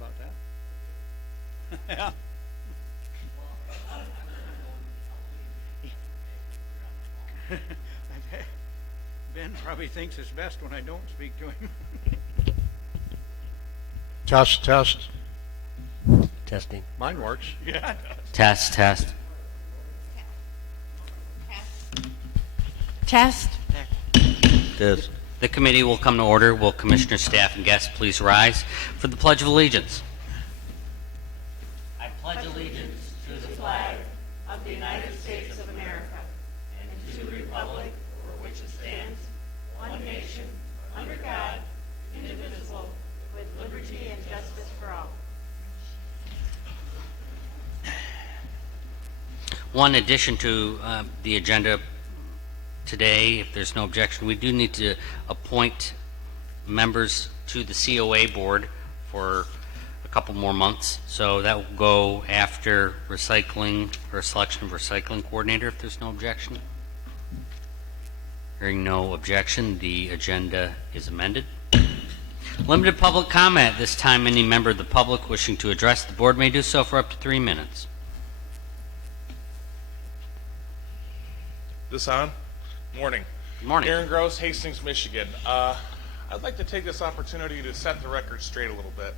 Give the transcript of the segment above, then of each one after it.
about that. Yeah. Ben probably thinks it's best when I don't speak to him. Test, test. Testing. Mine works. Yeah. Test, test. Test. This. The committee will come to order. Will commissioner, staff, and guests please rise for the Pledge of Allegiance? I pledge allegiance to the flag Of the United States of America and to the republic for which it stands, one nation, under God, indivisible, with liberty and justice for all. One addition to the agenda today, if there's no objection, we do need to appoint members to the COA board for a couple more months. So that will go after recycling or selection of recycling coordinator, if there's no objection. Hearing no objection, the agenda is amended. Limited public comment. This time, any member of the public wishing to address the board may do so for up to 3 minutes. This on? Morning. Good morning. Aaron Gross, Hastings, Michigan. I'd like to take this opportunity to set the record straight a little bit.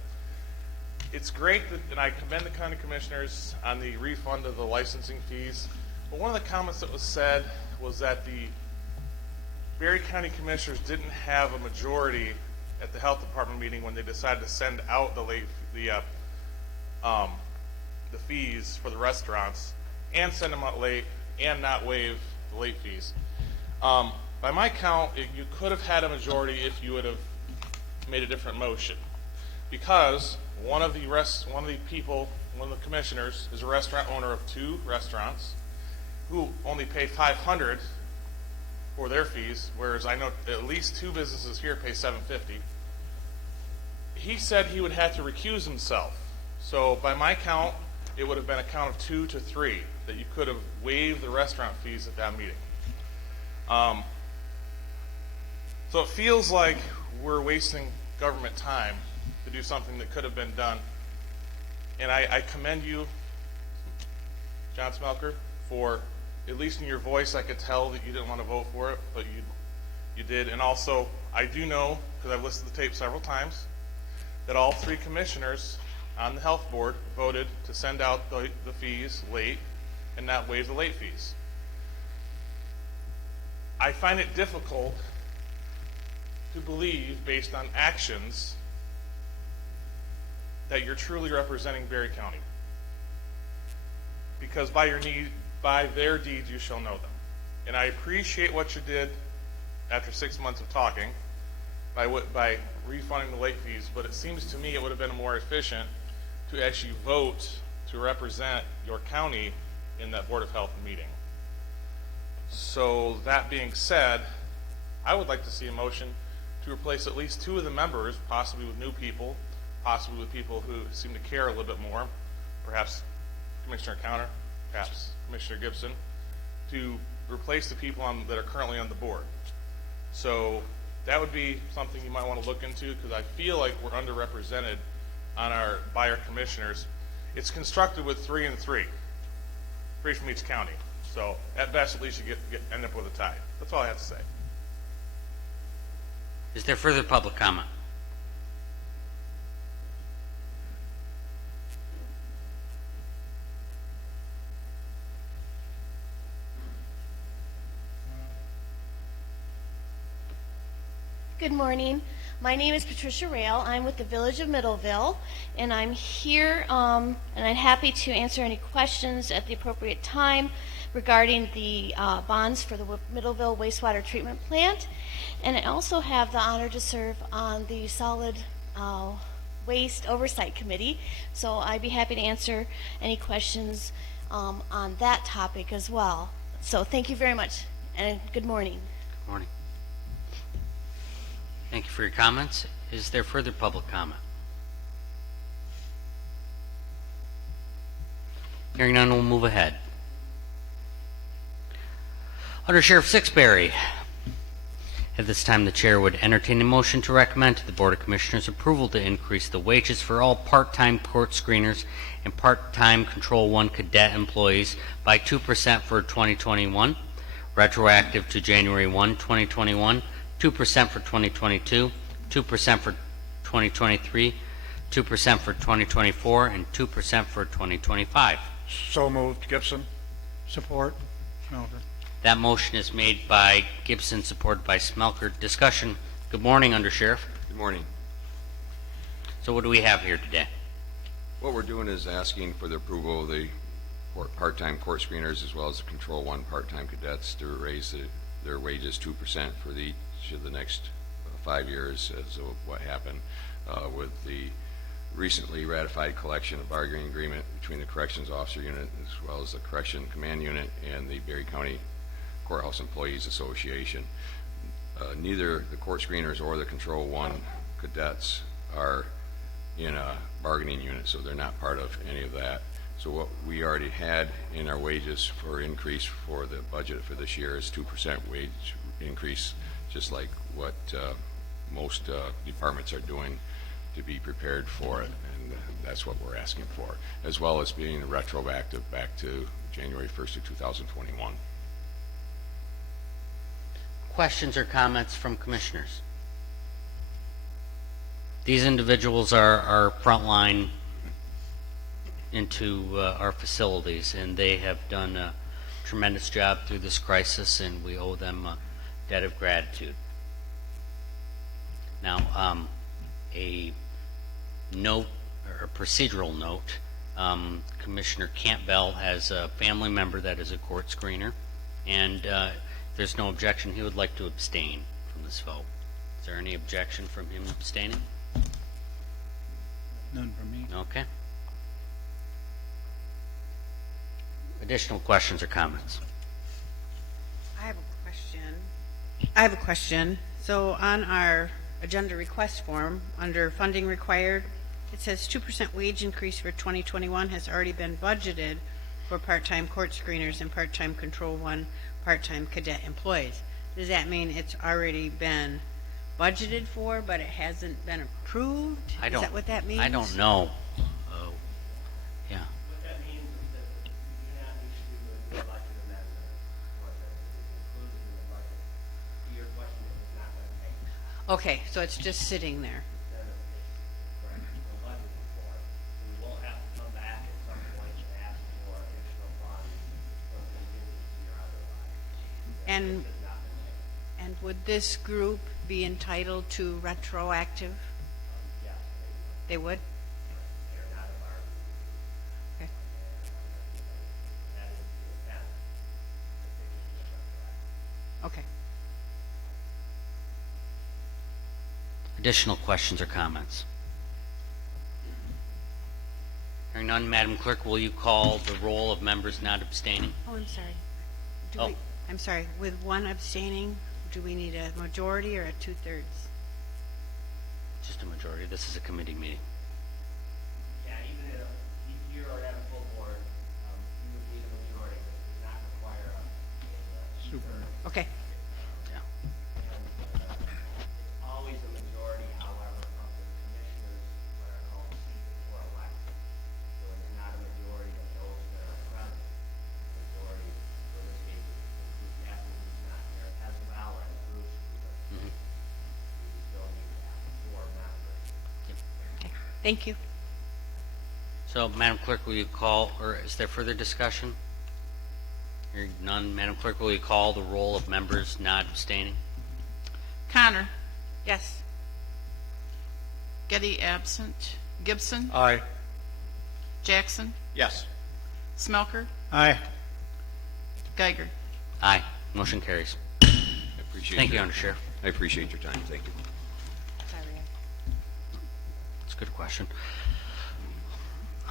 It's great that, and I commend the county commissioners on the refund of the licensing fees, but one of the comments that was said was that the Berry County commissioners didn't have a majority at the health department meeting when they decided to send out the fees for the restaurants and send them out late and not waive the late fees. By my count, you could have had a majority if you would have made a different motion, because one of the commissioners is a restaurant owner of 2 restaurants who only pay $500 for their fees, whereas I know at least 2 businesses here pay $750. He said he would have to recuse himself. So by my count, it would have been a count of 2 to 3 that you could have waived the restaurant fees at that meeting. So it feels like we're wasting government time to do something that could have been done. And I commend you, John Smelker, for, at least in your voice, I could tell that you didn't want to vote for it, but you did. And also, I do know, because I've listened to the tape several times, that all 3 commissioners on the health board voted to send out the fees late and not waive the late fees. I find it difficult to believe, based on actions, that you're truly representing Berry County. Because by their deeds you shall know them. And I appreciate what you did after 6 months of talking by refunding the late fees, but it seems to me it would have been more efficient to actually vote to represent your county in that Board of Health meeting. So that being said, I would like to see a motion to replace at least 2 of the members, possibly with new people, possibly with people who seem to care a little bit more, perhaps Commissioner Counter, perhaps Commissioner Gibson, to replace the people that are currently on the board. So that would be something you might want to look into, because I feel like we're underrepresented by our commissioners. It's constructed with 3 and 3 from each county. So at best, at least you end up with a tie. That's all I have to say. Is there further public comment? Good morning. My name is Patricia Rail. I'm with the Village of Middleville, and I'm here, and I'm happy to answer any questions at the appropriate time regarding the bonds for the Middleville wastewater treatment plant. And I also have the honor to serve on the Solid Waste Oversight Committee, so I'd be happy to answer any questions on that topic as well. So thank you very much, and good morning. Good morning. Thank you for your comments. Is there further public comment? Hearing none, we'll move ahead. Under Sheriff Sixberry, At this time, the chair would entertain a motion to recommend to the Board of Commissioners approval to increase the wages for all part-time court screeners and part-time Control 1 cadet employees by 2% for 2021, retroactive to January 1, 2021, 2% for 2022, 2% for 2023, 2% for 2024, and 2% for 2025. So moved, Gibson. Support, Smelter. That motion is made by Gibson, supported by Smelker. Discussion. Good morning, Under Sheriff. Good morning. So what do we have here today? What we're doing is asking for the approval of the part-time court screeners as well as the Control 1 part-time cadets to raise their wages 2% for each of the next 5 years as of what happened with the recently ratified collective bargaining agreement between the Corrections Officer Unit as well as the Correction Command Unit and the Berry County Courthouse Employees Association. Neither the court screeners or the Control 1 cadets are in a bargaining unit, so they're not part of any of that. So what we already had in our wages for increase for the budget for this year is 2% wage increase, just like what most departments are doing to be prepared for it, and that's what we're asking for, as well as being retroactive back to January 1st of 2021. Questions or comments from commissioners? These individuals are frontline into our facilities, and they have done a tremendous job through this crisis, and we owe them a debt of gratitude. Now, a note, or a procedural note, Commissioner Campbell has a family member that is a court screener, and if there's no objection, he would like to abstain from this vote. Is there any objection from him abstaining? None from me. Okay. Additional questions or comments? I have a question. So on our agenda request form, under funding required, it says 2% wage increase for 2021 has already been budgeted for part-time court screeners and part-time Control 1 part-time cadet employees. Does that mean it's already been budgeted for, but it hasn't been approved? Is that what that means? I don't know. Yeah. What that means is that you do not need to do a budget amendment for it. It is included in the budget. To your question, it is not going to take Okay, so it's just sitting there. then it's correct. We're budgeting for it. We will have to come back at some point and ask for additional funds from contingency or otherwise. And It has not been taken. and would this group be entitled to retroactive? Yes, They would? they are not a bargaining unit. Okay. That is the intent. That they can be retroactive. Okay. Additional questions or comments? Hearing none, Madam Clerk, will you call the roll of members not abstaining? Oh, I'm sorry. Oh. I'm sorry. With one abstaining, do we need a majority or a 2/3? Just a majority. This is a committee meeting. Yeah, even if you are at a full board, you would need a majority, but it does not require a Super. Okay. Yeah. It's always a majority, however, of the commissioners that are called seated or elected. So it's not a majority of those that are present. Majority, for this case, is Catherine, who's not there, as well as Bruce, who's a, we still need to have 4 members. Okay. Thank you. So, Madam Clerk, will you call, or is there further discussion? Hearing none, Madam Clerk, will you call the roll of members not abstaining? Connor, Yes. Getty absent, Gibson, Aye. Jackson, Yes. Smelker, Aye. Geiger. Aye. Motion carries. I appreciate Thank you, your- Under Sheriff. I appreciate your time. Thank you. Sorry. That's a good question.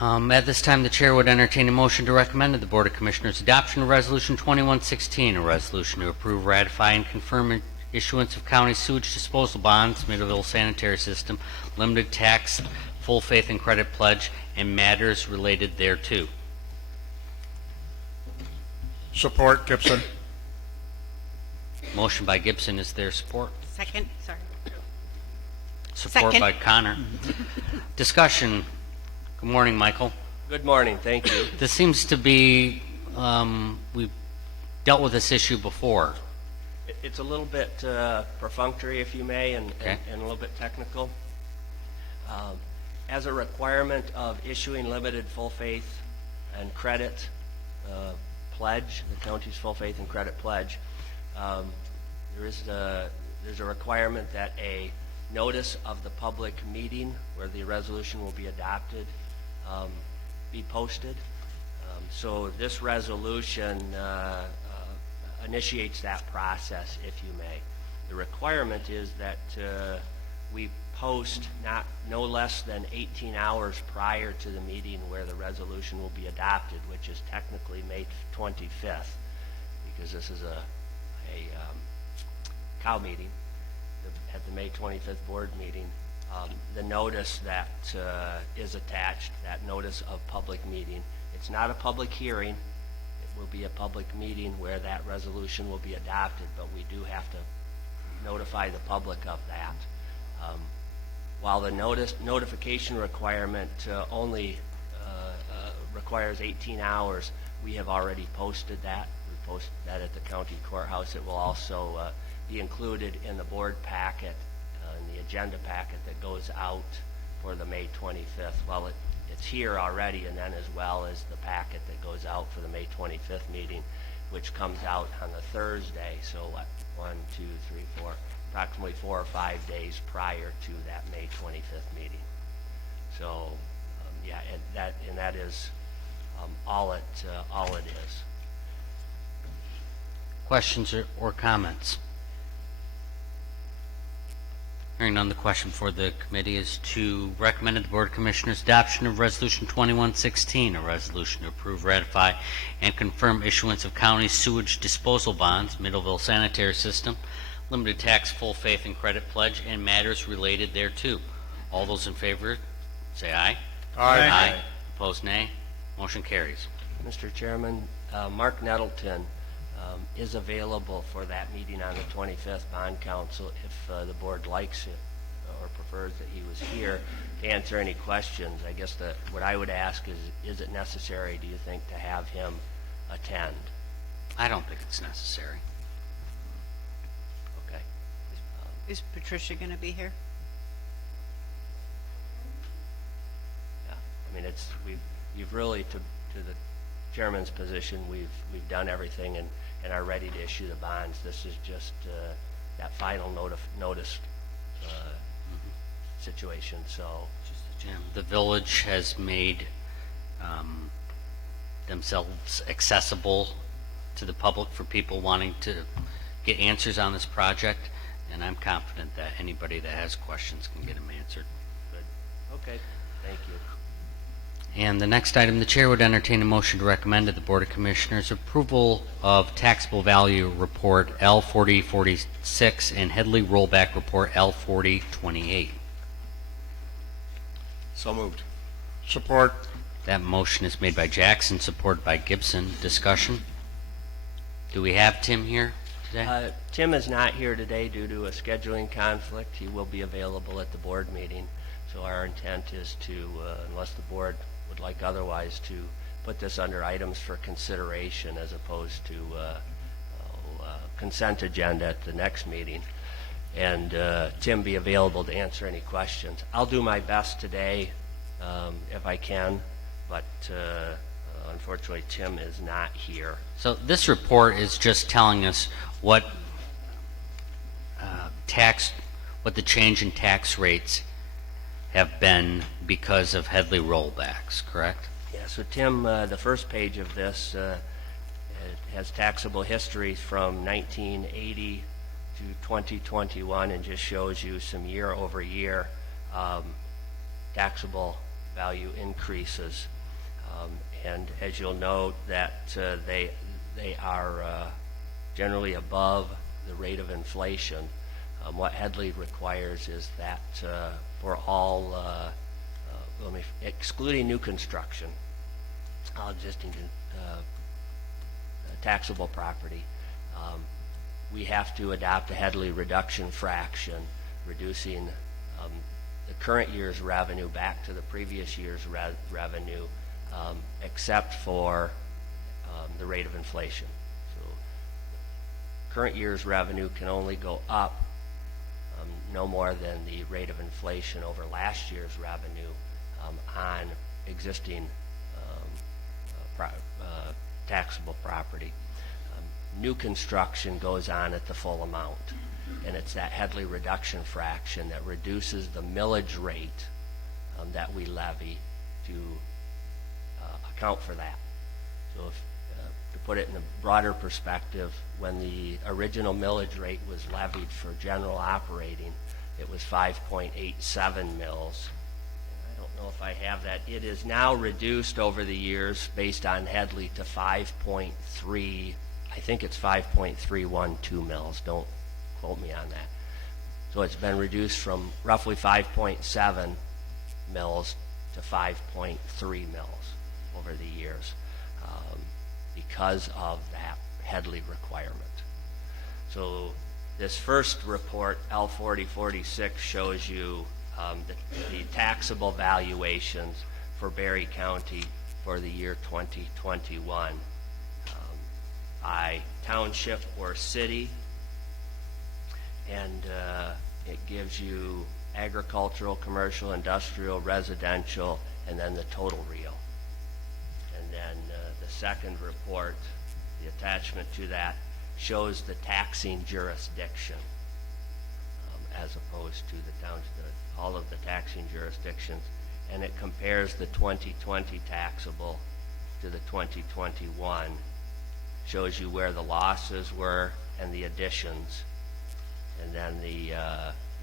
At this time, the chair would entertain a motion to recommend to the Board of Commissioners adoption of Resolution 2116, a resolution to approve, ratify, and confirm issuance of county sewage disposal bonds, Midville Sanitary System, limited tax, full faith and credit pledge, and matters related thereto. Support, Gibson. Motion by Gibson, is there support? Second, sorry. Support Second. by Connor. Discussion. Good morning, Michael. Good morning, thank you. This seems to be, we've dealt with this issue before. It's a little bit perfunctory, if you may, and Okay. a little bit technical. As a requirement of issuing limited full faith and credit pledge, the county's full faith and credit pledge, there's a requirement that a notice of the public meeting where the resolution will be adopted be posted. So this resolution initiates that process, if you may. The requirement is that we post no less than 18 hours prior to the meeting where the resolution will be adopted, which is technically May 25th, because this is a cow meeting at the May 25th board meeting. The notice that is attached, that notice of public meeting, it's not a public hearing. It will be a public meeting where that resolution will be adopted, but we do have to notify the public of that. While the notification requirement only requires 18 hours, we have already posted that. We posted that at the county courthouse. It will also be included in the board packet, in the agenda packet that goes out for the May 25th. Well, it's here already, and then as well as the packet that goes out for the May 25th meeting, which comes out on the Thursday. So what, 1, 2, 3, 4, approximately 4 or 5 days prior to that May 25th meeting. So, yeah, and that is all it is. Questions or comments? Hearing none, the question for the committee is to recommend to the Board of Commissioners adoption of Resolution 2116, a resolution to approve, ratify, and confirm issuance of county sewage disposal bonds, Middleville Sanitary System, limited tax full faith and credit pledge, and matters related thereto. All those in favor, say aye. Aye. Opposed, nay. Motion carries. Mr. Chairman, Mark Nettleton is available for that meeting on the 25th bond council if the board likes it or prefers that he was here to answer any questions. I guess what I would ask is it necessary, do you think, to have him attend? I don't think it's necessary. Okay. Is Patricia going to be here? Yeah, I mean, you've really, to the chairman's position, we've done everything and are ready to issue the bonds. This is just that final notice situation. So The village has made themselves accessible to the public for people wanting to get answers on this project, and I'm confident that anybody that has questions can get them answered. good. Okay. Thank you. And the next item, the chair would entertain a motion to recommend to the Board of Commissioners approval of taxable value report L4046 and Headley rollback report L4028. So moved. Support. That motion is made by Jackson, supported by Gibson. Discussion? Do we have Tim here today? Tim is not here today due to a scheduling conflict. He will be available at the board meeting. So our intent is to, unless the board would like otherwise, to put this under items for consideration as opposed to consent agenda at the next meeting. And Tim be available to answer any questions. I'll do my best today if I can, but unfortunately Tim is not here. So this report is just telling us what what the change in tax rates have been because of Headley rollbacks, correct? Yeah, so Tim, the first page of this it has taxable history from 1980 to 2021 and just shows you some year-over-year taxable value increases. And as you'll note that they are generally above the rate of inflation. What Headley requires is that for all, excluding new construction, all existing taxable property, we have to adopt a Headley reduction fraction, reducing the current year's revenue back to the previous year's revenue, except for the rate of inflation. So current year's revenue can only go up no more than the rate of inflation over last year's revenue on existing taxable property. New construction goes on at the full amount, and it's that Headley reduction fraction that reduces the millage rate that we levy to account for that. So if, to put it in a broader perspective, when the original millage rate was levied for general operating, it was 5.87 mils. I don't know if I have that. It is now reduced over the years based on Headley to 5.3, I think it's 5.312 mils. Don't quote me on that. So it's been reduced from roughly 5.7 mils to 5.3 mils over the years because of that Headley requirement. So this first report, L4046, shows you the taxable valuations for Berry County for the year 2021 by township or city, and it gives you agricultural, commercial, industrial, residential, and then the total real. And then the second report, the attachment to that, shows the taxing jurisdiction as opposed to the all of the taxing jurisdictions, and it compares the 2020 taxable to the 2021, shows you where the losses were and the additions, and then the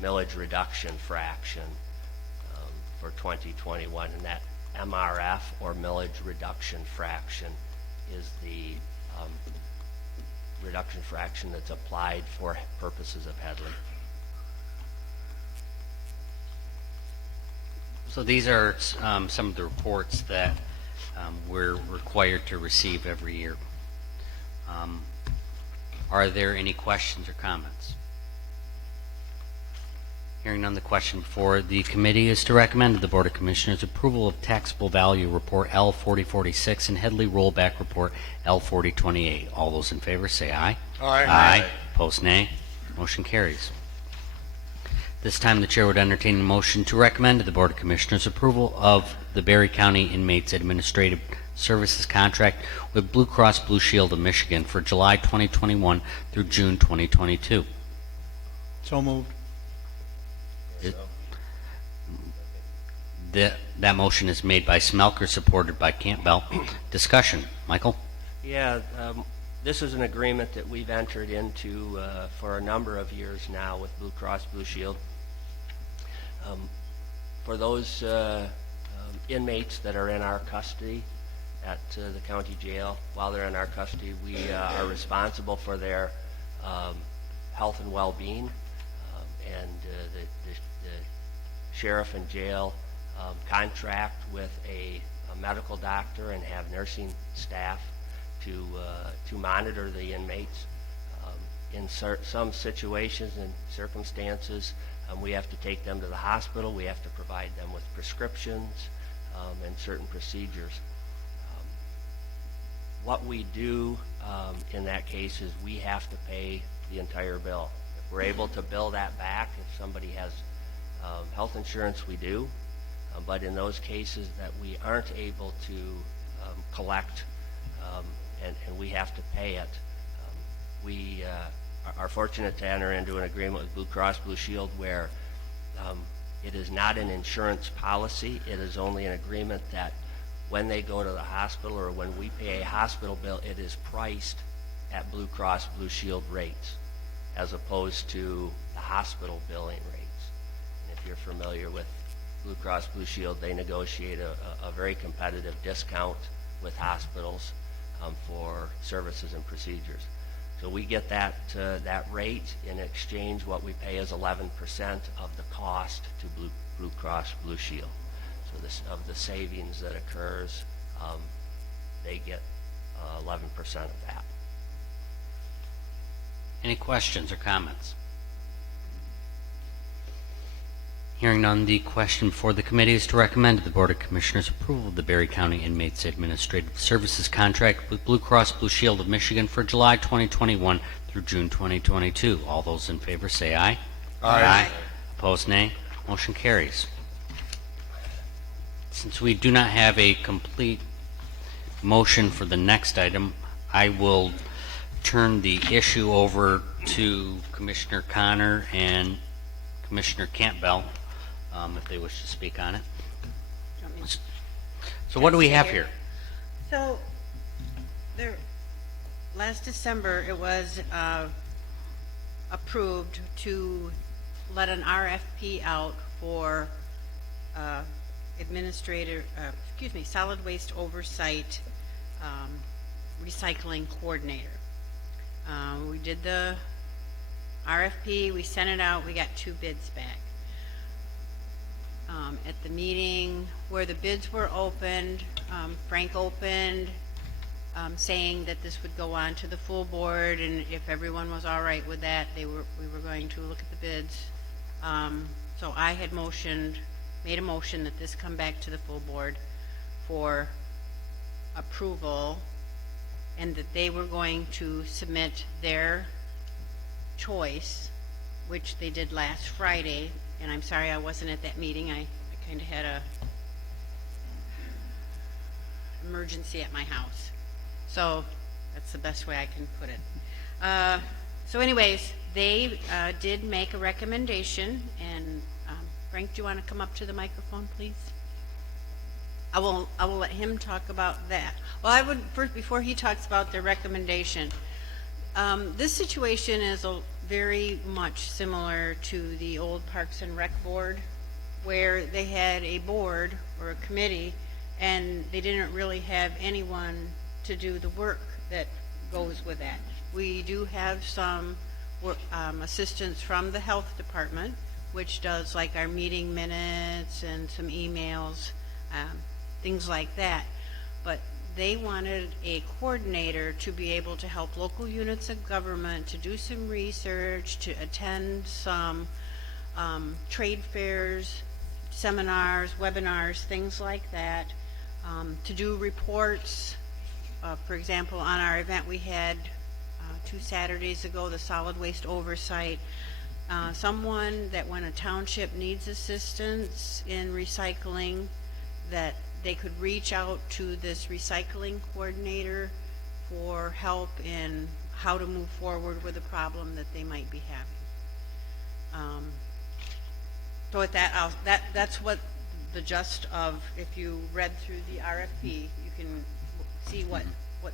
millage reduction fraction for 2021, and that MRF, or millage reduction fraction, is the reduction fraction that's applied for purposes of Headley. So these are some of the reports that we're required to receive every year. Are there any questions or comments? Hearing none, the question before the committee is to recommend to the Board of Commissioners approval of Taxable Value Report L4046 and Headley Rollback Report L4028. All those in favor say aye. Aye. Aye. Opposed, nay. Motion carries. This time, the Chair would entertain a motion to recommend to the Board of Commissioners approval of the Berry County Inmates Administrative Services Contract with Blue Cross Blue Shield of Michigan for July 2021 through June 2022. So moved. That motion is made by Smelker, supported by Campbell. Discussion. Michael? Yeah, this is an agreement that we've entered into for a number of years now with Blue Cross Blue Shield. For those inmates that are in our custody at the county jail, while they're in our custody, we are responsible for their health and well-being, and the sheriff and jail contract with a medical doctor and have nursing staff to monitor the inmates. In some situations and circumstances, we have to take them to the hospital. We have to provide them with prescriptions and certain procedures. What we do in that case is we have to pay the entire bill. If we're able to bill that back, if somebody has health insurance, we do. But in those cases that we aren't able to collect and we have to pay it, we are fortunate to enter into an agreement with Blue Cross Blue Shield where it is not an insurance policy. It is only an agreement that when they go to the hospital or when we pay a hospital bill, it is priced at Blue Cross Blue Shield rates as opposed to the hospital billing rates. And if you're familiar with Blue Cross Blue Shield, they negotiate a very competitive discount with hospitals for services and procedures. So we get that rate. In exchange, what we pay is 11% of the cost to Blue Cross Blue Shield. So this, of the savings that occurs, they get 11% of that. Any questions or comments? Hearing none, the question before the committee is to recommend to the Board of Commissioners approval of the Berry County Inmates Administrative Services contract with Blue Cross Blue Shield of Michigan for July 2021 through June 2022. All those in favor say aye. Aye. Opposed, nay. Motion carries. Since we do not have a complete motion for the next item, I will turn the issue over to Commissioner Connor and Commissioner Campbell, if they wish to speak on it. So what do we have here? So, last December, it was approved to let an RFP out for solid waste oversight recycling coordinator. We did the RFP, we sent it out, we got 2 bids back. At the meeting where the bids were opened, Frank opened, saying that this would go on to the full board, and if everyone was all right with that, we were going to look at the bids. So I had made a motion that this come back to the full board for approval, and that they were going to submit their choice, which they did last Friday. And I'm sorry I wasn't at that meeting. I kind of had a emergency at my house. So that's the best way I can put it. So anyways, they did make a recommendation, and Frank, do you want to come up to the microphone, please? I will let him talk about that. Well, I would first, before he talks about their recommendation, this situation is very much similar to the old Parks and Rec Board, where they had a board or a committee, and they didn't really have anyone to do the work that goes with that. We do have some assistance from the health department, which does like our meeting minutes and some emails, things like that. But they wanted a coordinator to be able to help local units of government to do some research, to attend some trade fairs, seminars, webinars, things like that, to do reports. For example, on our event we had 2 Saturdays ago, the solid waste oversight. Someone that when a township needs assistance in recycling, that they could reach out to this recycling coordinator for help in how to move forward with a problem that they might be having. So with that, that's what the gist of, if you read through the RFP, you can see what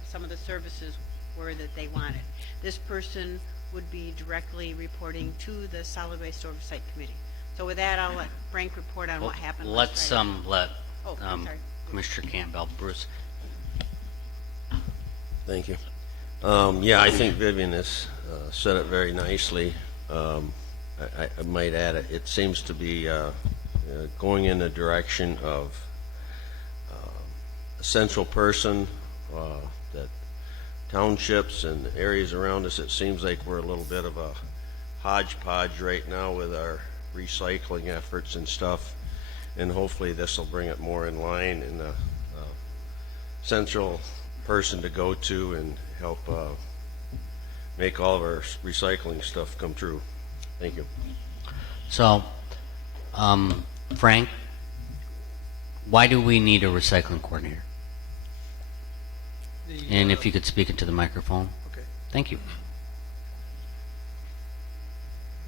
some of the services were that they wanted. This person would be directly reporting to the Solid Waste Oversight Committee. So with that, I'll let Frank report on what happened last Friday. Let I'm sorry. Commissioner Campbell, Bruce. Thank you. Yeah, I think Vivian has said it very nicely. I might add, it seems to be going in the direction of a central person, that townships and areas around us, it seems like we're a little bit of a hodgepodge right now with our recycling efforts and stuff. And hopefully this will bring it more in line, and a central person to go to and help make all of our recycling stuff come true. Thank you. So, Frank, why do we need a recycling coordinator? And if you could speak into the microphone. Okay. Thank you.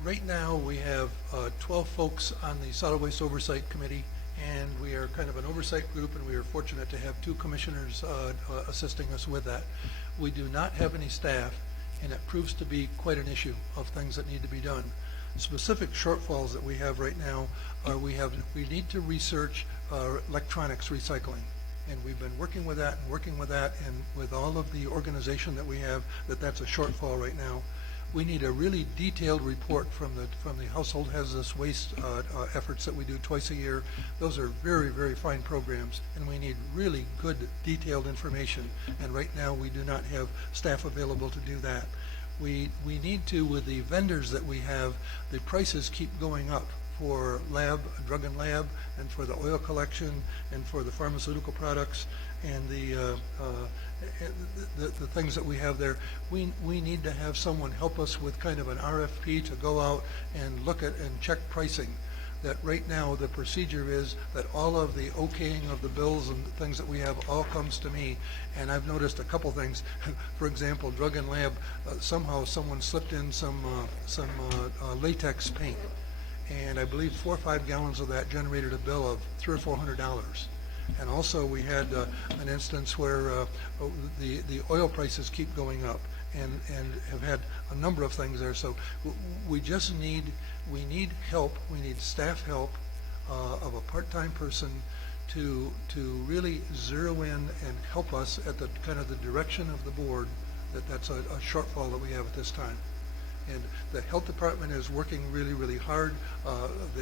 Right now, we have 12 folks on the Solid Waste Oversight Committee, and we are kind of an oversight group, and we are fortunate to have 2 commissioners assisting us with that. We do not have any staff, and it proves to be quite an issue of things that need to be done. Specific shortfalls that we have right now are we need to research electronics recycling. And we've been working with that, and with all of the organization that we have, that's a shortfall right now. We need a really detailed report from the household hazardous waste efforts that we do twice a year. Those are very, very fine programs, and we need really good detailed information. And right now we do not have staff available to do that. we need to, with the vendors that we have, the prices keep going up for drug and lab, and for the oil collection, and for the pharmaceutical products, and the things that we have there. We need to have someone help us with kind of an RFP to go out and look at and check pricing. That right now, the procedure is that all of the okaying of the bills and things that we have all comes to me, and I've noticed a couple things. For example, drug and lab, somehow someone slipped in some latex paint, and I believe 4 or 5 gallons of that generated a bill of $300 or $400. And also, we had an instance where the oil prices keep going up, and have had a number of things there. So we just need help. We need staff help of a part-time person to really zero in and help us at the kind of the direction of the board. That's a shortfall that we have at this time. And the health department is working really, really hard. At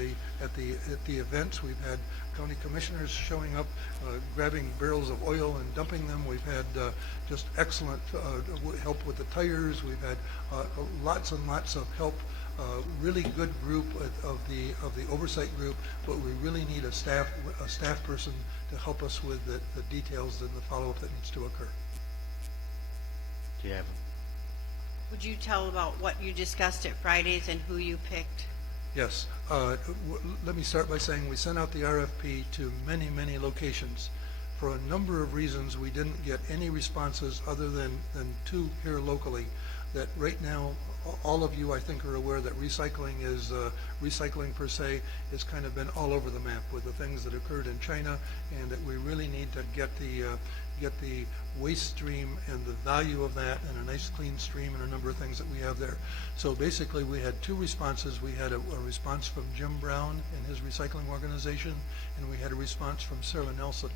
the events, we've had county commissioners showing up, grabbing barrels of oil and dumping them. We've had just excellent help with the tires. We've had lots and lots of help. Really good group of the oversight group, but we really need a staff person to help us with the details and the follow-up that needs to occur. Do you have? Would you tell about what you discussed at Fridays and who you picked? Yes. Let me start by saying we sent out the RFP to many, many locations. For a number of reasons, we didn't get any responses other than 2 here locally. That right now, all of you, I think, are aware that recycling per se has kind of been all over the map with the things that occurred in China, and that we really need to get the waste stream and the value of that and a nice clean stream and a number of things that we have there. So basically, we had 2 responses. We had a response from Jim Brown and his recycling organization, and we had a response from Sarah Nelson.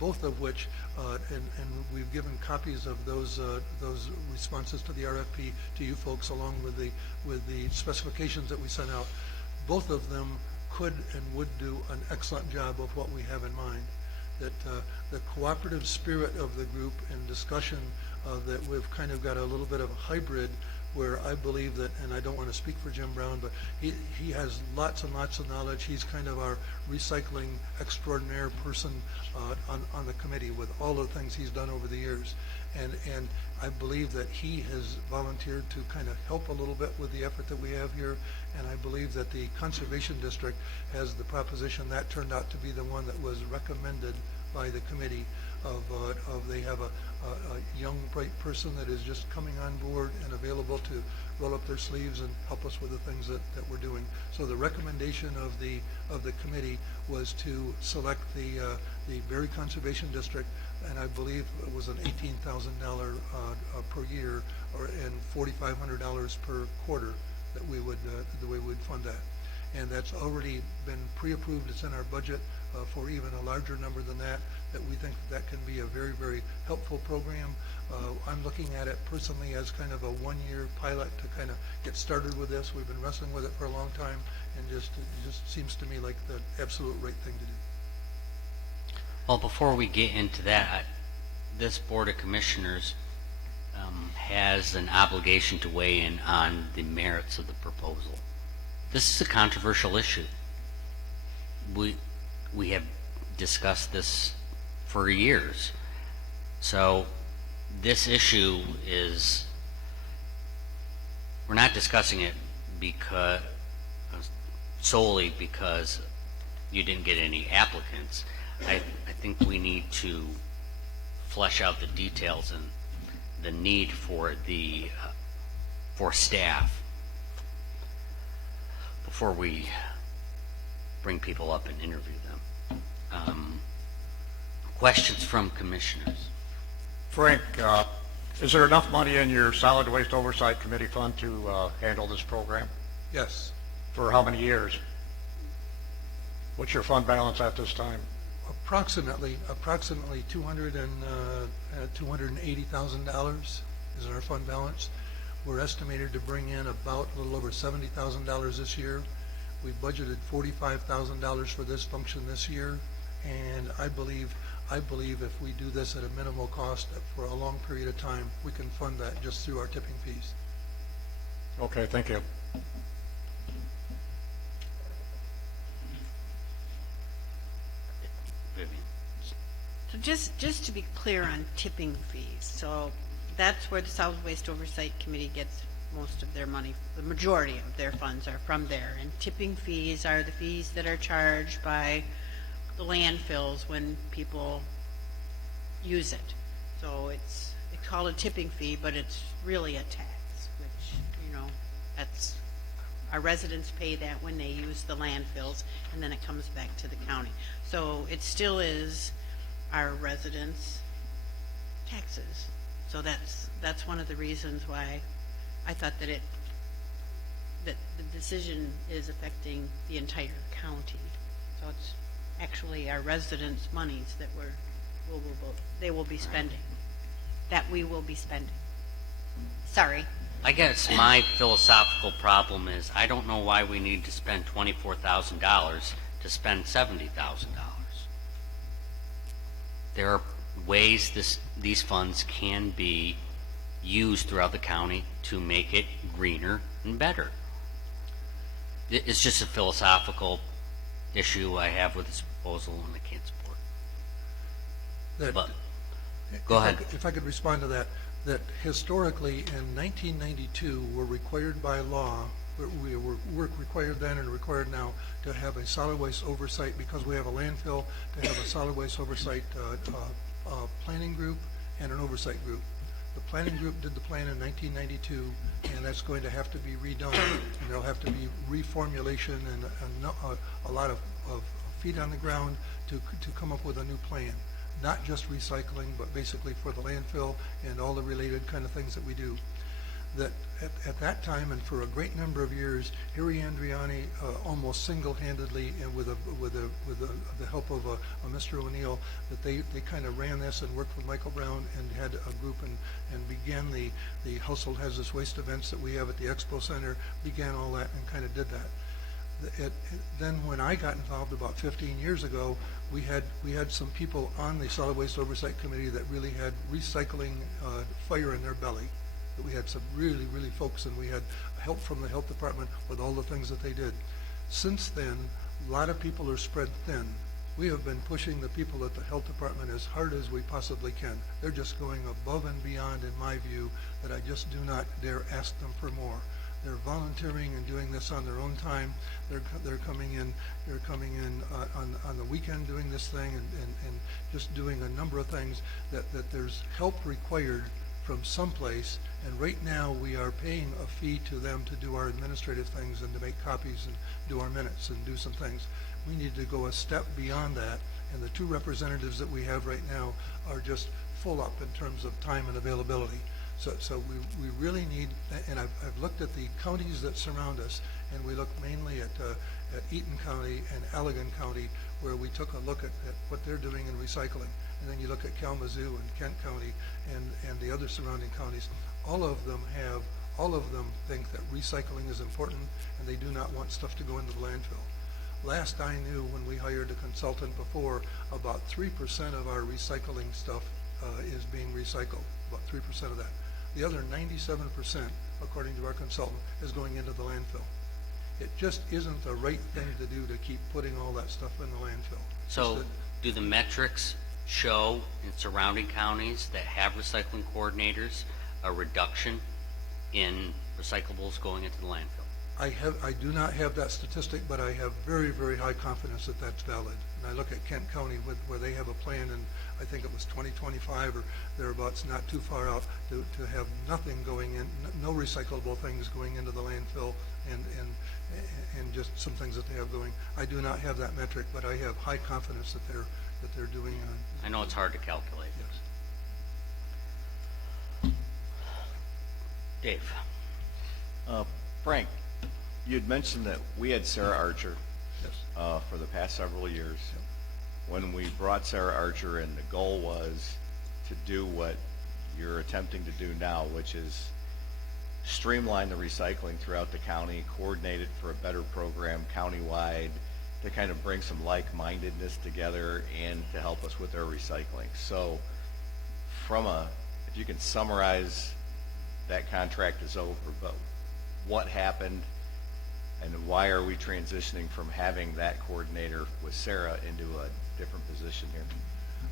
Both of which, and we've given copies of those responses to the RFP to you folks, along with the specifications that we sent out. Both of them could and would do an excellent job of what we have in mind. That the cooperative spirit of the group and discussion, that we've kind of got a little bit of a hybrid, where I believe that, and I don't want to speak for Jim Brown, but he has lots and lots of knowledge. He's kind of our recycling extraordinaire person on the committee, with all the things he's done over the years. And I believe that he has volunteered to kind of help a little bit with the effort that we have here. And I believe that the Conservation District has the proposition that turned out to be the one that was recommended by the committee of they have a young, bright person that is just coming on board and available to roll up their sleeves and help us with the things that we're doing. So the recommendation of the committee was to select the Berry Conservation District, and I believe it was an $18,000 per year, and $4,500 per quarter that we would the way we'd fund that. And that's already been pre-approved. It's in our budget for even a larger number than that we think that can be a very, very helpful program. I'm looking at it personally as kind of a 1-year pilot to kind of get started with this. We've been wrestling with it for a long time, and it just seems to me like the absolute right thing to do. Well, before we get into that, this Board of Commissioners has an obligation to weigh in on the merits of the proposal. This is a controversial issue. We have discussed this for years. So this issue is, we're not discussing it solely because you didn't get any applicants. I think we need to flesh out the details and the need for staff before we bring people up and interview them. Questions from commissioners? Frank, is there enough money in your Solid Waste Oversight Committee fund to handle this program? Yes. For how many years? What's your fund balance at this time? Approximately $280,000 is our fund balance. We're estimated to bring in about a little over $70,000 this year. We budgeted $45,000 for this function this year, and I believe if we do this at a minimal cost for a long period of time, we can fund that just through our tipping fees. Okay, thank you. Vivian. So just to be clear on tipping fees, so that's where the Solid Waste Oversight Committee gets most of their money. The majority of their funds are from there. And tipping fees are the fees that are charged by the landfills when people use it. So it's called a tipping fee, but it's really a tax, which, you know, that's, our residents pay that when they use the landfills, and then it comes back to the county. So it still is our residents' taxes. So that's one of the reasons why I thought that that the decision is affecting the entire county. So it's actually our residents' monies that they will be spending, that we will be spending. Sorry. I guess my philosophical problem is I don't know why we need to spend $24,000 to spend $70,000. There are ways these funds can be used throughout the county to make it greener and better. It's just a philosophical issue I have with this proposal, and I can't support That- But go ahead. If I could respond to that, that historically in 1992, we're required by law, we're required then and required now to have a solid waste oversight, because we have a landfill, to have a solid waste oversight planning group and an oversight group. The planning group did the plan in 1992, and that's going to have to be redone, and there'll have to be reformulation and a lot of feet on the ground to come up with a new plan. Not just recycling, but basically for the landfill and all the related kind of things that we do. That at that time and for a great number of years, Harry Andriani almost single-handedly and with the help of Mr. O'Neill, that they kind of ran this and worked with Michael Brown and had a group and began the Household Hazardous Waste events that we have at the Expo Center, began all that and kind of did that. Then when I got involved about 15 years ago, we had some people on the Solid Waste Oversight Committee that really had recycling fire in their belly. That we had some really folks, and we had help from the health department with all the things that they did. Since then, a lot of people are spread thin. We have been pushing the people at the health department as hard as we possibly can. They're just going above and beyond, in my view, that I just do not dare ask them for more. They're volunteering and doing this on their own time. They're coming in on the weekend doing this thing and just doing a number of things that there's help required from someplace. And right now we are paying a fee to them to do our administrative things and to make copies and do our minutes and do some things. We need to go a step beyond that, and the two representatives that we have right now are just full up in terms of time and availability. So we really need, and I've looked at the counties that surround us, and we looked mainly at Eaton County and Allegan County, where we took a look at what they're doing in recycling. And then you look at Kalamazoo and Kent County and the other surrounding counties. All of them think that recycling is important, and they do not want stuff to go into the landfill. Last I knew, when we hired a consultant before, about 3% of our recycling stuff is being recycled, about 3% of that. The other 97%, according to our consultant, is going into the landfill. It just isn't the right thing to do to keep putting all that stuff in the landfill. So do the metrics show in surrounding counties that have recycling coordinators a reduction in recyclables going into the landfill? I do not have that statistic, but I have very high confidence that that's valid. And I look at Kent County where they have a plan, and I think it was 2025 or thereabouts, not too far out, to have nothing going in, no recyclable things going into the landfill, and just some things that they have going. I do not have that metric, but I have high confidence that they're doing. I know it's hard to calculate. Yes. Dave. Frank, you had mentioned that we had Sarah Archer Yes. for the past several years. When we brought Sarah Archer in, the goal was to do what you're attempting to do now, which is streamline the recycling throughout the county, coordinate it for a better program countywide, to kind of bring some like-mindedness together and to help us with our recycling. So if you can summarize, that contract is over, but what happened, and why are we transitioning from having that coordinator with Sarah into a different position here?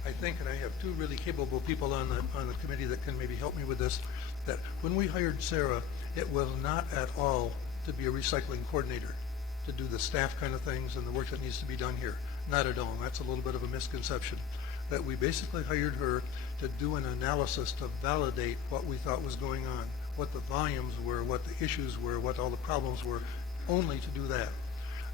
I think, and I have two really capable people on the committee that can maybe help me with this, that when we hired Sarah, it was not at all to be a recycling coordinator, to do the staff kind of things and the work that needs to be done here. Not at all. That's a little bit of a misconception. That we basically hired her to do an analysis to validate what we thought was going on, what the volumes were, what the issues were, what all the problems were, only to do that.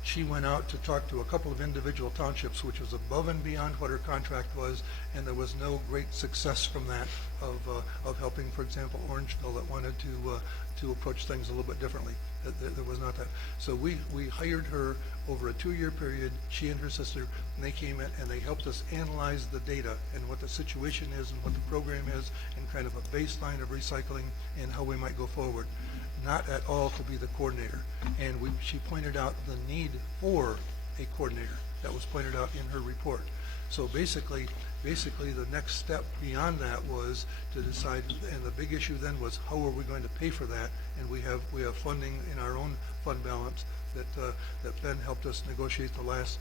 She went out to talk to a couple of individual townships, which was above and beyond what her contract was, and there was no great success from that of helping, for example, Orangeville that wanted to approach things a little bit differently. There was not that. So we hired her over a 2-year period, she and her sister, and they came in and they helped us analyze the data and what the situation is and what the program is and kind of a baseline of recycling and how we might go forward. Not at all to be the coordinator. And she pointed out the need for a coordinator. That was pointed out in her report. So basically the next step beyond that was to decide, and the big issue then was how are we going to pay for that? And we have funding in our own fund balance that Ben helped us negotiate the last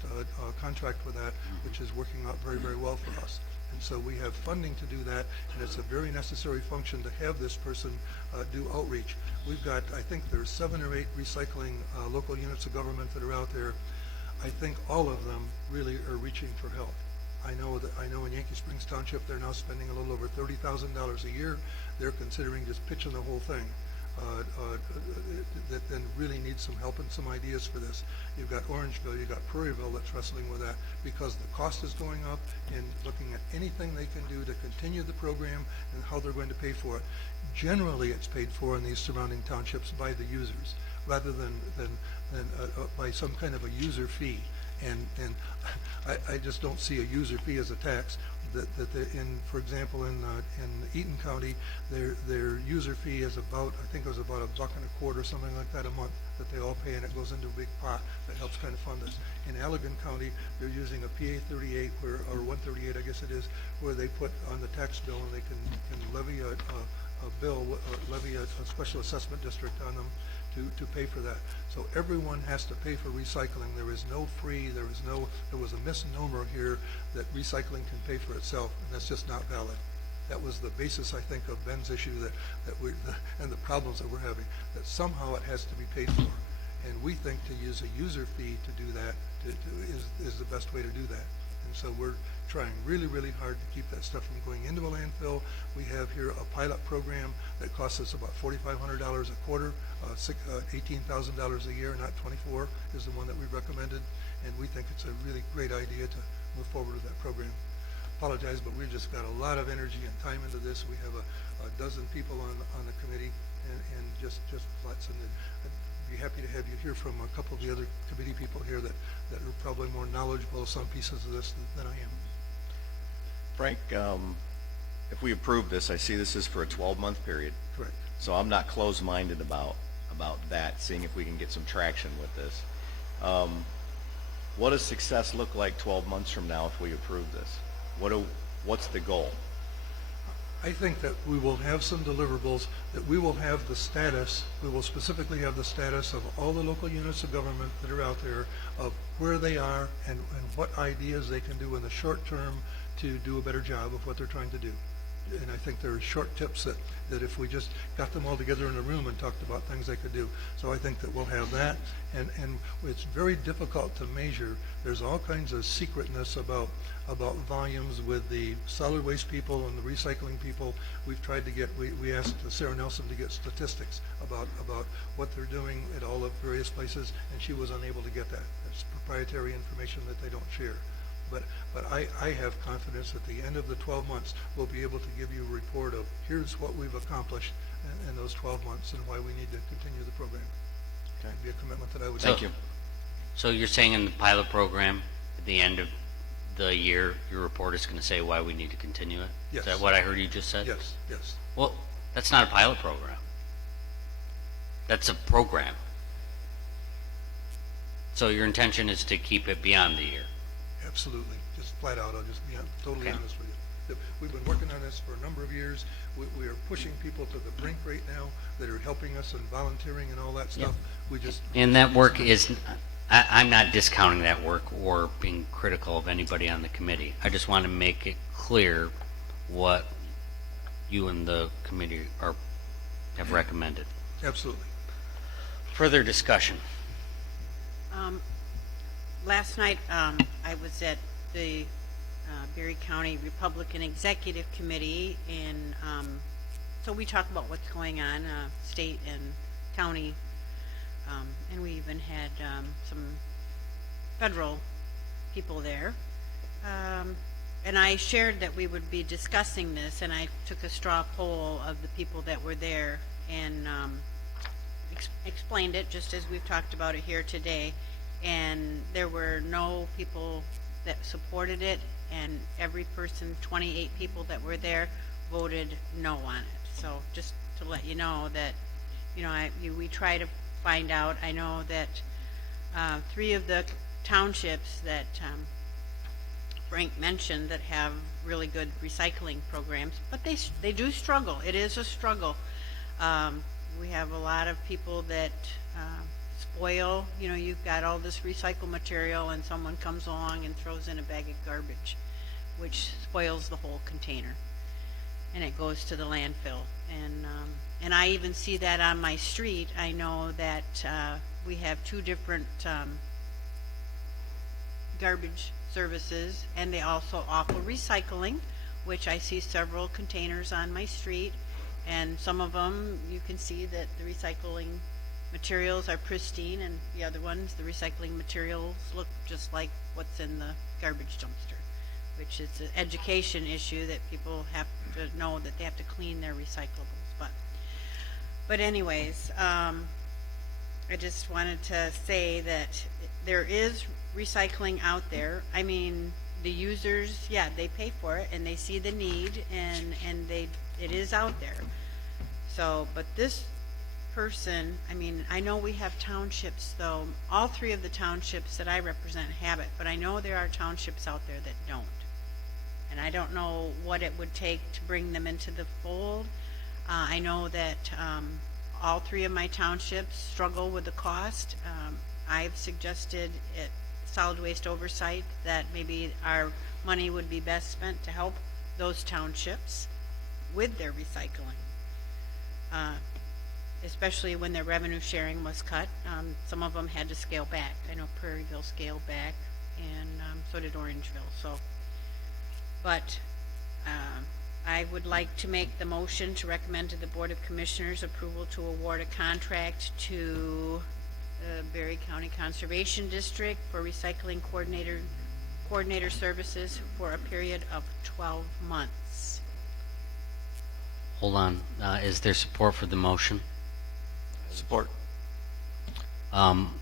contract with that, which is working out very, very well for us. And so we have funding to do that, and it's a very necessary function to have this person do outreach. We've got, I think there's 7 or 8 recycling local units of government that are out there. I think all of them really are reaching for help. I know in Yankee Springs Township, they're now spending a little over $30,000 a year. They're considering just pitching the whole thing. That then really needs some help and some ideas for this. You've got Orangeville, you've got Prairieville that's wrestling with that because the cost is going up and looking at anything they can do to continue the program and how they're going to pay for it. Generally, it's paid for in these surrounding townships by the users rather than by some kind of a user fee. And I just don't see a user fee as a tax. For example, in Eaton County, their user fee is about, I think it was about $1.25 or something like that a month that they all pay, and it goes into a big pot that helps kind of fund this. In Allegan County, they're using a PA 38 or 138, I guess it is, where they put on the tax bill and they can levy a bill, levy a special assessment district on them to pay for that. So everyone has to pay for recycling. There is no free, there was a misnomer here that recycling can pay for itself, and that's just not valid. That was the basis, I think, of Ben's issue and the problems that we're having, that somehow it has to be paid for. And we think to use a user fee to do that is the best way to do that. And so we're trying really, really hard to keep that stuff from going into a landfill. We have here a pilot program that costs us about $4,500 a quarter, $18,000 a year, not 24 is the one that we recommended. And we think it's a really great idea to move forward with that program. Apologize, but we've just got a lot of energy and time into this. We have a dozen people on the committee and just lots. And I'd be happy to have you hear from a couple of the other committee people here that are probably more knowledgeable of some pieces of this than I am. Frank, if we approve this, I see this is for a 12-month period. Correct. So I'm not closed-minded about that, seeing if we can get some traction with this. What does success look like 12 months from now if we approve this? What's the goal? I think that we will have some deliverables, that we will have the status, we will specifically have the status of all the local units of government that are out there, of where they are and what ideas they can do in the short term to do a better job of what they're trying to do. And I think there are short tips that if we just got them all together in a room and talked about things they could do. So I think that we'll have that. And it's very difficult to measure. There's all kinds of secretness about volumes with the solid waste people and the recycling people. We've tried to get, we asked Sarah Nelson to get statistics about what they're doing at all the various places, and she was unable to get that. It's proprietary information that they don't share. But I have confidence at the end of the 12 months, we'll be able to give you a report of here's what we've accomplished in those 12 months and why we need to continue the program. Okay. It'd be a commitment that I would Thank make. you. So you're saying in the pilot program, at the end of the year, your report is going to say why we need to continue it? Yes. Is that what I heard you just said? Yes, yes. Well, that's not a pilot program. That's a program. So your intention is to keep it beyond the year? Absolutely. Just flat out, I'll just be totally Okay. honest with you. We've been working on this for a number of years. We are pushing people to the brink right now that are helping us and volunteering and all that stuff. We just, And that work is, I'm not discounting that work or being critical of anybody on the committee. I just want to make it clear what you and the committee have recommended. absolutely. Further discussion. Last night, I was at the Berry County Republican Executive Committee, and so we talk about what's going on, state and county, and we even had some federal people there. And I shared that we would be discussing this, and I took a straw poll of the people that were there and explained it just as we've talked about it here today. And there were no people that supported it, and every person, 28 people that were there, voted no on it. So just to let you know that, we try to find out. I know that 3 of the townships that Frank mentioned that have really good recycling programs, but they do struggle. It is a struggle. We have a lot of people that spoil. You've got all this recycled material, and someone comes along and throws in a bag of garbage, which spoils the whole container, and it goes to the landfill. And I even see that on my street. I know that we have 2 different garbage services, and they also offer recycling, which I see several containers on my street, and some of them you can see that the recycling materials are pristine, and the other ones, the recycling materials look just like what's in the garbage dumpster, which is an education issue that people have to know that they have to clean their recyclables. But anyways, I just wanted to say that there is recycling out there. I mean, the users, they pay for it and they see the need, and it is out there. So, but this person, I mean, I know we have townships though. All 3 of the townships that I represent have it, but I know there are townships out there that don't. And I don't know what it would take to bring them into the fold. I know that all 3 of my townships struggle with the cost. I've suggested at Solid Waste Oversight that maybe our money would be best spent to help those townships with their recycling, especially when their revenue sharing was cut. Some of them had to scale back. I know Prairieville scaled back, and so did Orangeville. But I would like to make the motion to recommend to the Board of Commissioners approval to award a contract to Berry County Conservation District for recycling coordinator services for a period of 12 months. Hold on. Is there support for the motion? Support.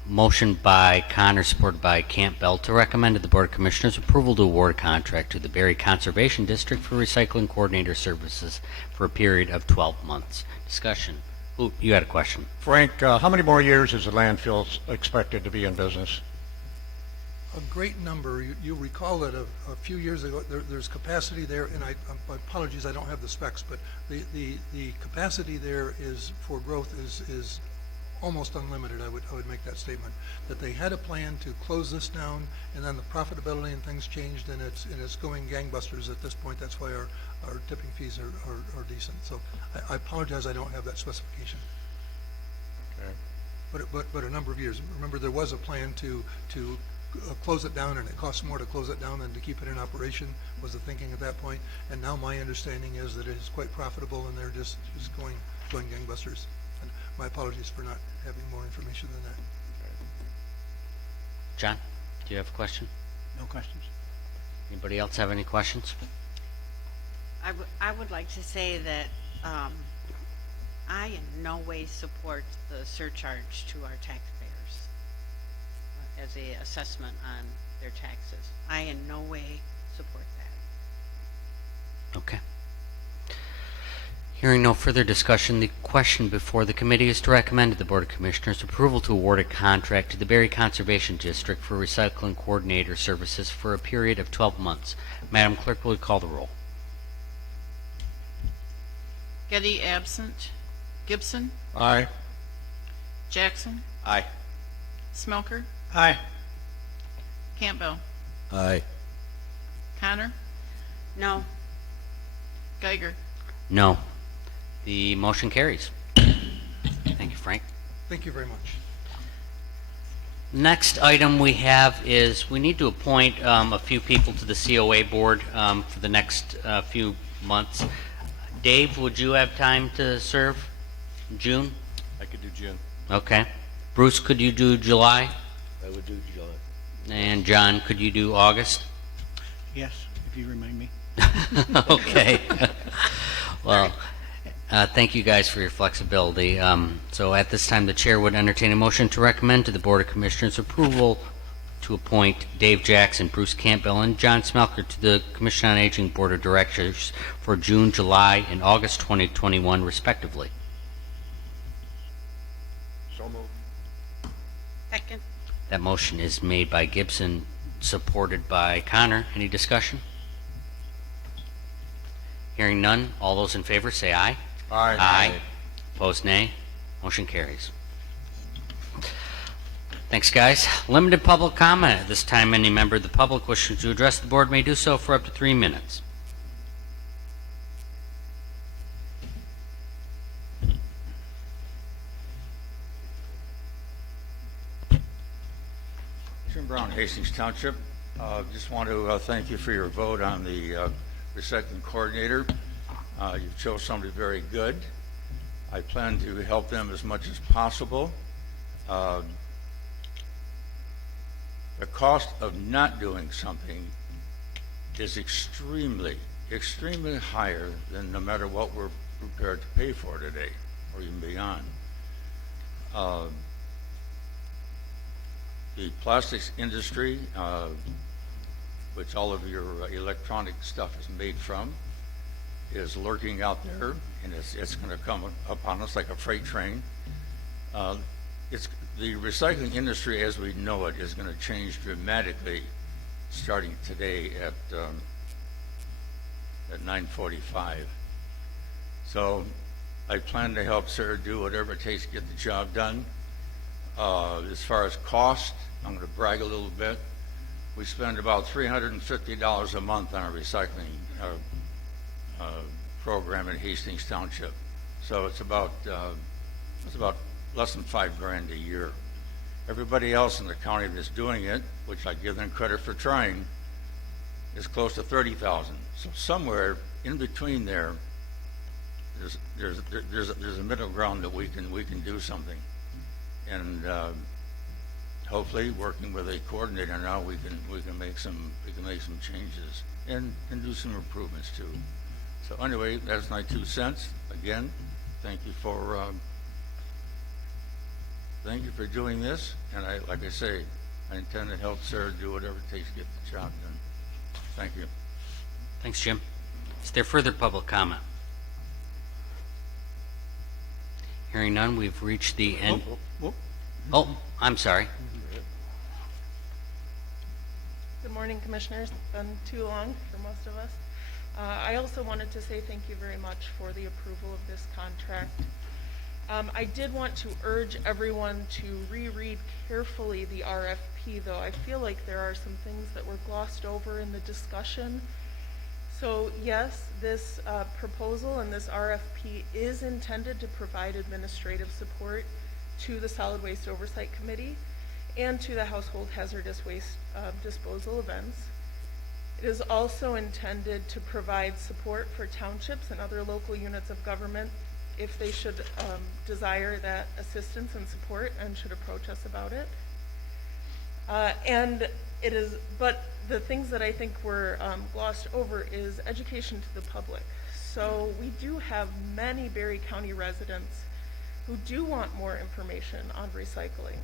Motion by Connor, supported by Campbell, to recommend to the Board of Commissioners approval to award a contract to the Berry Conservation District for recycling coordinator services for a period of 12 months. Discussion. Ooh, you had a question. Frank, how many more years is the landfill expected to be in business? A great number. You'll recall that a few years ago, there's capacity there, and apologies, I don't have the specs, but the capacity there is for growth is almost unlimited. I would make that statement. That they had a plan to close this down, and then the profitability and things changed, and it's going gangbusters at this point. That's why our tipping fees are decent. So I apologize, I don't have that specification. Okay. But a number of years. Remember, there was a plan to close it down, and it costs more to close it down than to keep it in operation, was the thinking at that point. And now my understanding is that it is quite profitable, and they're just going gangbusters. And my apologies for not having more information than that. John, do you have a question? No questions. Anybody else have any questions? I would like to say that I in no way support the surcharge to our taxpayers as a assessment on their taxes. I in no way support that. Okay. Hearing no further discussion, the question before the committee is to recommend to the Board of Commissioners approval to award a contract to the Berry Conservation District for recycling coordinator services for a period of 12 months. Madam Clerk, will you call the roll? Getty absent. Gibson, Aye. Jackson, Aye. Smelker, Aye. Campbell, Aye. Connor, No. Geiger. No. The motion carries. Thank you, Frank. Thank you very much. Next item we have is we need to appoint a few people to the COA board for the next few months. Dave, would you have time to serve June? I could do June. Okay. Bruce, could you do July? I would do July. And John, could you do August? Yes, if you remind me. Okay. Well, thank you guys for your flexibility. So at this time, the chair would entertain a motion to recommend to the Board of Commissioners approval to appoint Dave Jackson, Bruce Campbell, and John Smelker to the Commission on Aging Board of Directors for June, July, and August 2021, respectively. So moved. Second. That motion is made by Gibson, supported by Connor. Any discussion? Hearing none, all those in favor say aye. Aye. Aye. Opposed, nay. Motion carries. Thanks, guys. Limited public comment. At this time, any member of the public wishing to address the board may do so for up to 3 minutes. Jim Brown, Hastings Township. Just want to thank you for your vote on the recycling coordinator. You've chose somebody very good. I plan to help them as much as possible. The cost of not doing something is extremely higher than no matter what we're prepared to pay for today, or even beyond. The plastics industry, which all of your electronic stuff is made from, is lurking out there, and it's going to come upon us like a freight train. The recycling industry as we know it is going to change dramatically starting today at 9:45. So I plan to help Sarah do whatever it takes to get the job done. As far as cost, I'm going to brag a little bit. We spend about $350 a month on our recycling program in Hastings Township. So it's about less than $5,000 a year. Everybody else in the county that's doing it, which I give them credit for trying, is close to $30,000. So somewhere in between there's a middle ground that we can do something, and hopefully working with a coordinator now we can make some changes and do some improvements too. So anyway, that's my 2 cents. Again, thank you for doing this, and like I say, I intend to help Sarah do whatever it takes to get the job done. Thank you. Thanks, Jim. Is there further public comment? Hearing none, we've reached the end. Oh, I'm sorry. Good morning, Commissioners. It's been too long for most of us. I also wanted to say thank you very much for the approval of this contract. I did want to urge everyone to reread carefully the RFP, though I feel like there are some things that were glossed over in the discussion. So yes, this proposal and this RFP is intended to provide administrative support to the Solid Waste Oversight Committee and to the Household Hazardous Waste Disposal events. It is also intended to provide support for townships and other local units of government if they should desire that assistance and support and should approach us about it. But the things that I think were glossed over is education to the public. So we do have many Berry County residents who do want more information on recycling,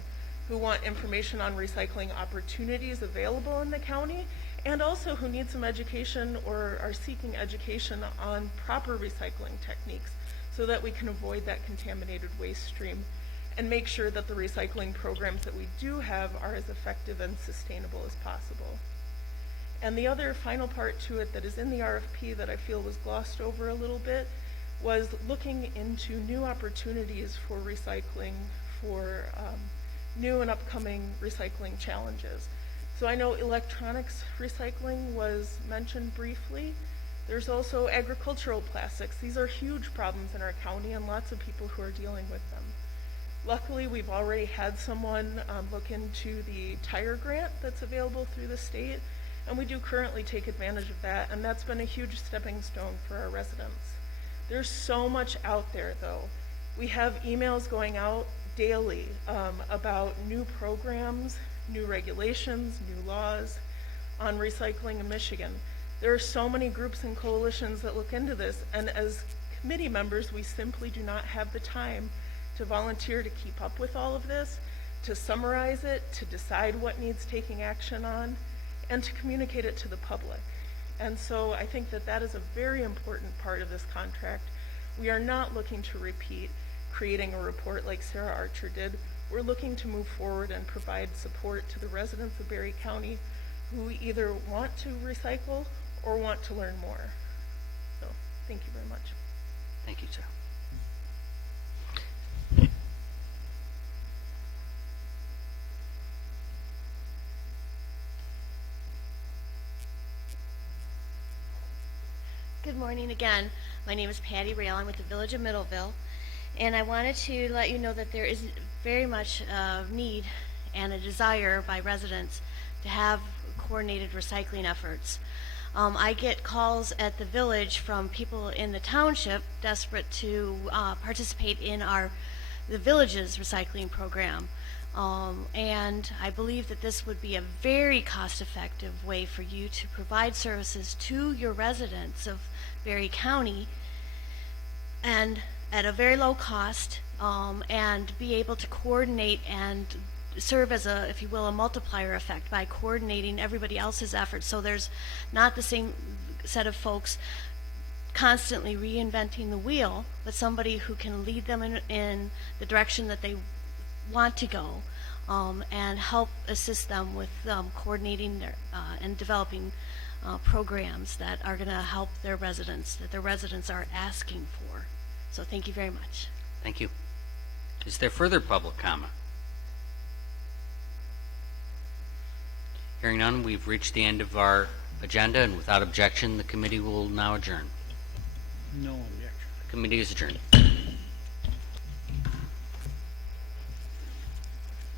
who want information on recycling opportunities available in the county, and also who need some education or are seeking education on proper recycling techniques so that we can avoid that contaminated waste stream and make sure that the recycling programs that we do have are as effective and sustainable as possible. And the other final part to it that is in the RFP that I feel was glossed over a little bit was looking into new opportunities for recycling, for new and upcoming recycling challenges. So I know electronics recycling was mentioned briefly. There's also agricultural plastics. These are huge problems in our county and lots of people who are dealing with them. Luckily, we've already had someone look into the tire grant that's available through the state, and we do currently take advantage of that, and that's been a huge stepping stone for our residents. There's so much out there, though. We have emails going out daily about new programs, new regulations, new laws on recycling in Michigan. There are so many groups and coalitions that look into this, and as committee members, we simply do not have the time to volunteer to keep up with all of this, to summarize it, to decide what needs taking action on, and to communicate it to the public. And so I think that that is a very important part of this contract. We are not looking to repeat creating a report like Sarah Archer did. We're looking to move forward and provide support to the residents of Berry County who either want to recycle or want to learn more. So thank you very much. Thank you, Sarah. Good morning again. My name is Patty Rail. I'm with the Village of Middleville. And I wanted to let you know that there is very much a need and a desire by residents to have coordinated recycling efforts. I get calls at the village from people in the township desperate to participate in the village's recycling program. And I believe that this would be a very cost-effective way for you to provide services to your residents of Berry County and at a very low cost, and be able to coordinate and serve as a, if you will, a multiplier effect by coordinating everybody else's efforts. So there's not the same set of folks constantly reinventing the wheel, but somebody who can lead them in the direction that they want to go, and help assist them with coordinating their, and developing programs that are going to help their residents, that their residents are asking for. So thank you very much. Thank you. Is there further public comment? Hearing none, we've reached the end of our agenda, and without objection, the committee will now adjourn. No objection. The committee is adjourned.